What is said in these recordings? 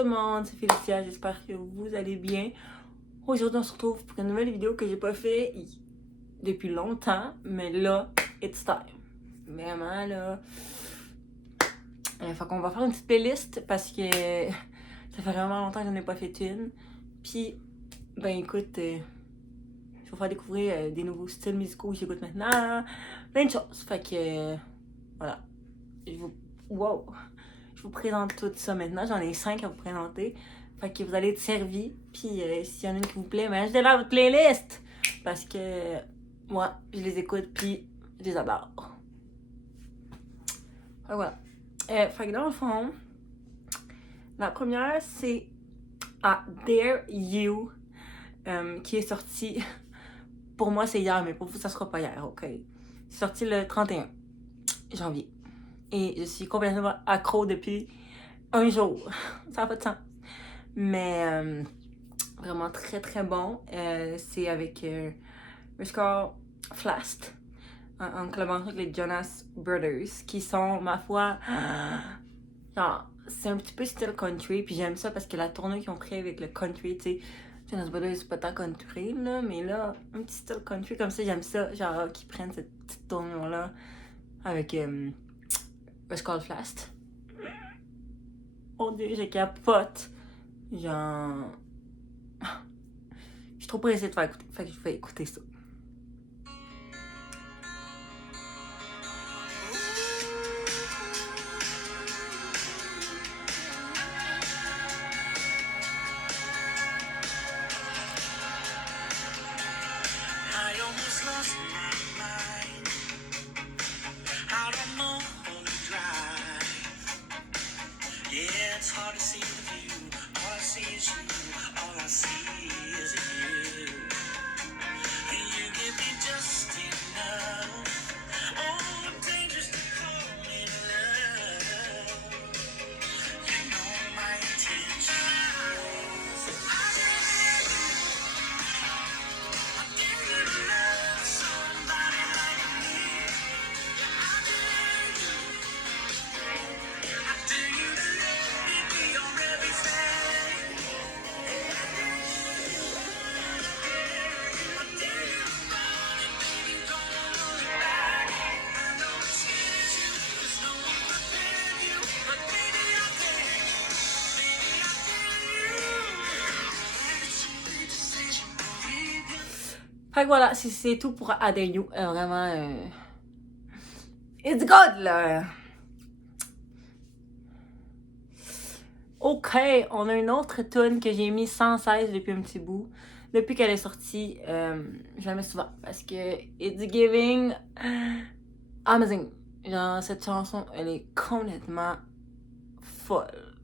tout le monde, c'est Félicia, j'espère que vous allez bien. Aujourd'hui, on se retrouve pour une nouvelle vidéo que j'ai pas fait depuis longtemps, mais là, it's time. Vraiment, là. Fait qu'on va faire une petite playlist parce que ça fait vraiment longtemps que j'en ai pas fait une. Puis, ben écoute, je vais vous faire découvrir des nouveaux styles musicaux que j'écoute maintenant. Plein de choses. Fait que, voilà. Wow! Je vous présente tout ça maintenant. J'en ai 5 à vous présenter. Fait que vous allez être servis. Puis s'il y en a une qui vous plaît, ben ajoutez-la à votre playlist. Parce que moi, je les écoute puis je les adore. Fait voilà. Fait que dans le fond, la première c'est Dare You qui est sortie. Pour moi, c'est hier, mais pour vous, ça sera pas hier, ok? C'est sorti le 31 janvier. Et je suis complètement accro depuis un jour. Ça n'a pas de sens. Mais vraiment très très bon. C'est avec Riscal Flast en collaboration avec les Jonas Brothers qui sont, ma foi, genre, c'est un petit peu style country. Puis j'aime ça parce que la tournée qu'ils ont pris avec le country, tu sais, Jonas Brothers, c'est pas tant country, là, mais là, un petit style country comme ça, j'aime ça. Genre, qu'ils prennent cette petite tournure-là avec Riscal Flast. Oh Dieu, je capote. Genre. Je suis trop pressée de faire écouter. Fait que je vais écouter ça. Fait que voilà, c'est tout pour Dare You. Vraiment, it's good, là! Ok, on a une autre tune que j'ai mis sans cesse depuis un petit bout. Depuis qu'elle est sortie, je la mets souvent parce que it's giving amazing. Genre, cette chanson, elle est complètement folle.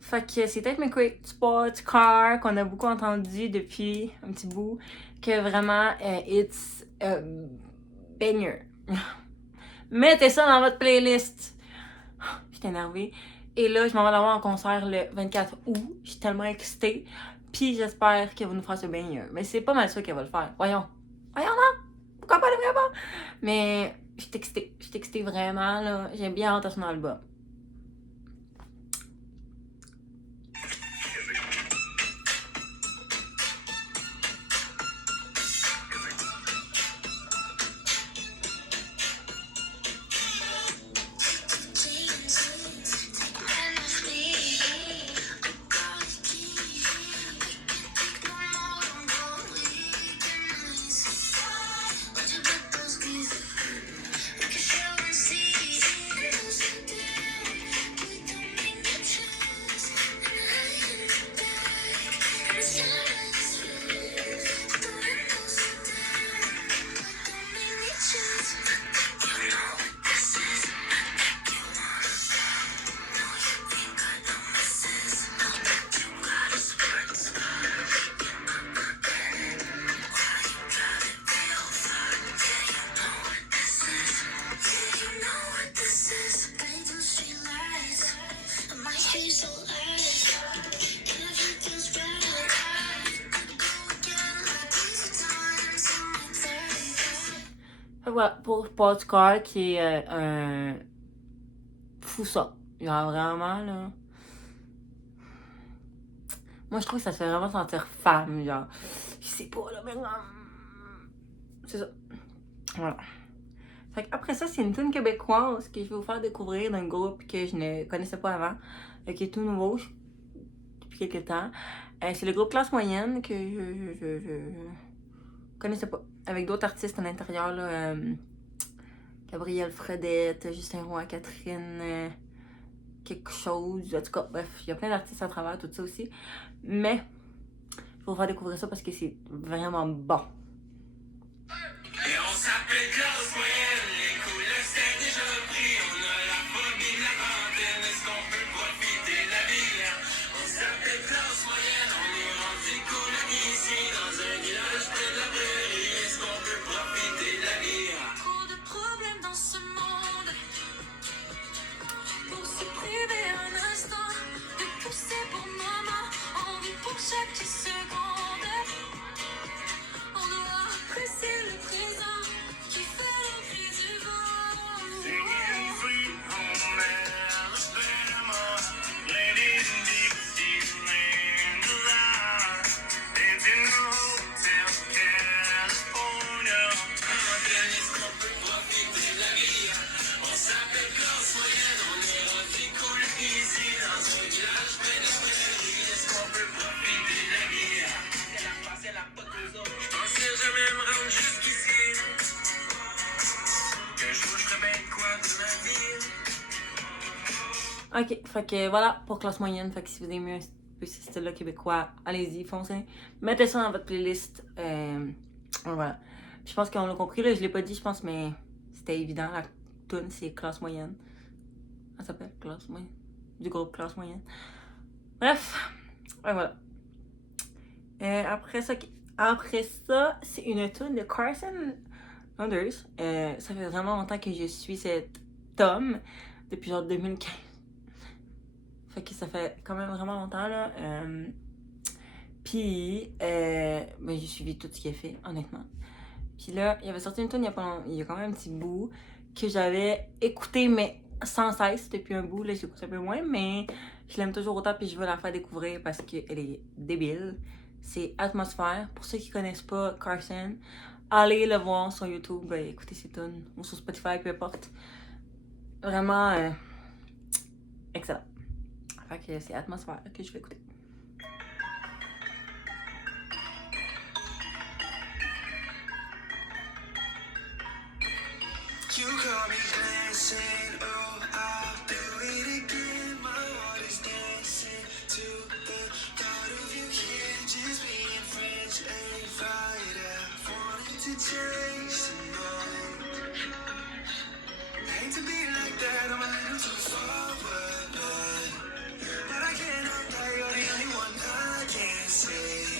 Fait que c'est Tate McRae Sports Car qu'on a beaucoup entendu depuis un petit bout. Que vraiment, it's banger. Mettez ça dans votre playlist. Je suis énervée. Et là, je m'en vais l'avoir en concert le 24 août. Je suis tellement excitée. Puis j'espère qu'elle va nous faire ce banger. Mais c'est pas mal sûr qu'elle va le faire. Voyons. Voyons, non. Pourquoi pas, le vrai pas? Mais je suis excitée. Je suis excitée vraiment, là. J'ai bien hâte à son album. Voilà, pour Sportscar qui est un fou ça. Genre vraiment là. Moi, je trouve que ça te fait vraiment sentir femme, genre. Je sais pas, là, mais. C'est ça. Voilà. Fait après ça, c'est une tune québécoise que je vais vous faire découvrir d'un groupe que je ne connaissais pas avant, qui est tout nouveau depuis quelques temps. C'est le groupe Classe Moyenne que je connaissais pas. Avec d'autres artistes à l'intérieur, là. Gabrielle Fredette, Justin Roy, Catherine, quelque chose. En tout cas, bref, il y a plein d'artistes à travers tout ça aussi. Mais, je vais vous faire découvrir ça parce que c'est vraiment bon. Et on s'appelle Classe Moyenne, les couleurs c'est déjà pris. On a la phobie de la vingtaine, est-ce qu'on peut profiter de la vie? On s'appelle Classe Moyenne, on est rendu cool ici, dans un village près de la prairie. Est-ce qu'on peut profiter de la vie? Trop de problèmes dans ce monde, pour se priver un instant, de pousser pour maman, on vit pour chaque seconde. On doit apprécier le présent qui fait le cri du vent. Singing sweet home Alabama, landing deep, deep in the line, dancing in Hotel California. Est-ce qu'on peut profiter de la vie? On s'appelle Classe Moyenne, on est rendu cool ici, dans un village près de la prairie. Est-ce qu'on peut profiter de la vie? C'est la pote aux autres. Je pensais jamais me rendre jusqu'ici, que je ferais bien de quoi de ma vie. Ok, fait que voilà pour Classe Moyenne. Fait que si vous aimez un peu ce style-là québécois, allez-y, foncez. Mettez ça dans votre playlist. Voilà. Puis je pense qu'on l'a compris, là, je l'ai pas dit, je pense, mais c'était évident. La tune, c'est Classe Moyenne. Elle s'appelle Classe Moyenne. Du groupe Classe Moyenne. Bref, ouais, voilà. Après ça, c'est une tune de Carson Landers. Ça fait vraiment longtemps que je suis cet homme, depuis genre 2015. Fait que ça fait quand même vraiment longtemps, là. Puis, ben, j'ai suivi tout ce qu'il a fait, honnêtement. Puis là, il avait sorti une tune il y a quand même un petit bout que j'avais écouté, mais sans cesse depuis un bout. Là, j'écoute un peu moins, mais je l'aime toujours autant, puis je veux la faire découvrir parce qu'elle est débile. C'est Atmosphère. Pour ceux qui connaissent pas Carson, allez le voir sur YouTube, écoutez ses tunes, ou sur Spotify, peu importe. Vraiment excellent. Fait que c'est Atmosphère que je vais écouter. You got me dancing, oh, I'll do it again. My heart is dancing to the thought of you here. Just being friends ain't right. I wanted to change tonight. I hate to be like that, I'm a little too forward, but I can't help that you're the only one I can say.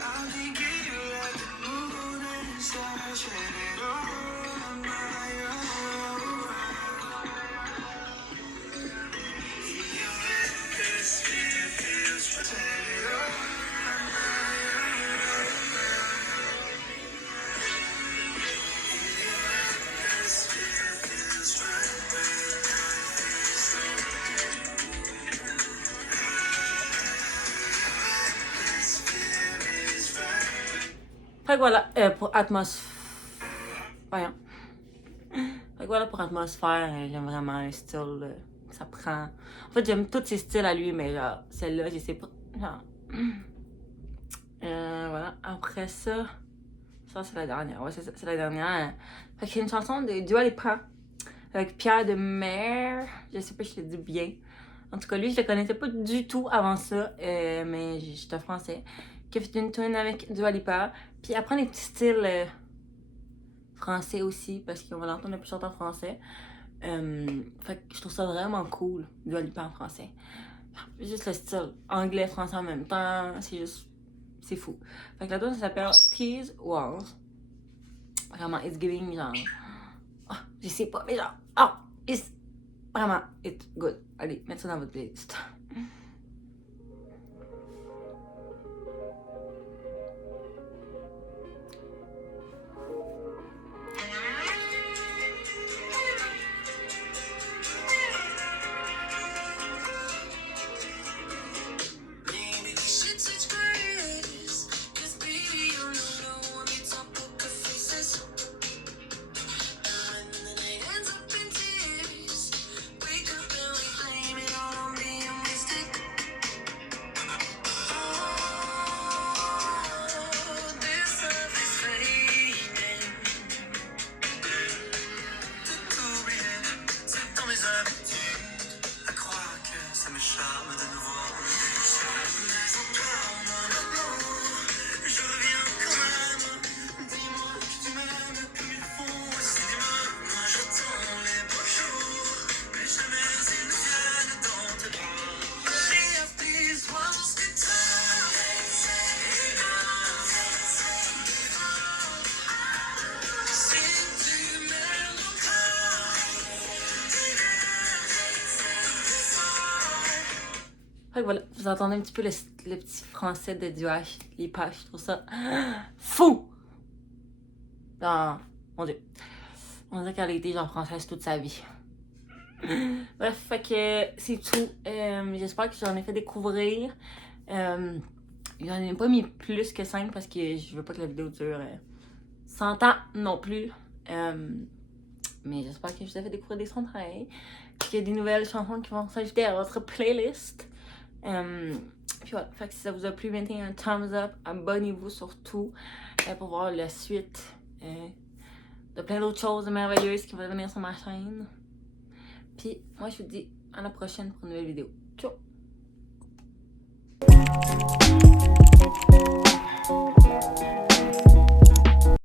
I'll think of you like the moon and stars, shine it all. Fait que voilà, pour Atmosphère. Voyons. Fait que voilà pour Atmosphère, j'aime vraiment le style que ça prend. En fait, j'aime tous ses styles à lui, mais genre, celle-là, je sais pas. Genre. Voilà, après ça. Ça, c'est la dernière. Ouais, c'est la dernière. Fait que c'est une chanson de Dua Lipa avec Pierre de Mer. Je sais pas si je le dis bien. En tout cas, lui, je le connaissais pas du tout avant ça, mais j'étais français. Qui a fait une tune avec Dua Lipa. Puis après, des petits styles français aussi, parce qu'on va l'entendre depuis longtemps en français. Fait que je trouve ça vraiment cool, Dua Lipa en français. Juste le style anglais-français en même temps, c'est juste... c'est fou. Fait que la tune, ça s'appelle Tease Walls. Vraiment, it's giving, genre... Oh, je sais pas, mais genre... Oh, it's... Vraiment, it's good. Allez, mettez ça dans votre playlist. Fait que voilà, vous entendez un petit peu le petit français de Duhash, les pages, je trouve ça fou! Ah, mon Dieu. On dirait qu'elle a été genre française toute sa vie. Bref, fait que c'est tout. J'espère que j'en ai fait découvrir. J'en ai pas mis plus que 5 parce que je veux pas que la vidéo dure 100 ans non plus. Mais j'espère que je vous ai fait découvrir des sons pareils. Qu'il y a des nouvelles chansons qui vont s'ajouter à votre playlist. Puis voilà, fait que si ça vous a plu, mettez un thumbs up, abonnez-vous surtout pour voir la suite de plein d'autres choses merveilleuses qui vont venir sur ma chaîne. Puis moi je vous dis à la prochaine pour une nouvelle vidéo. Ciao!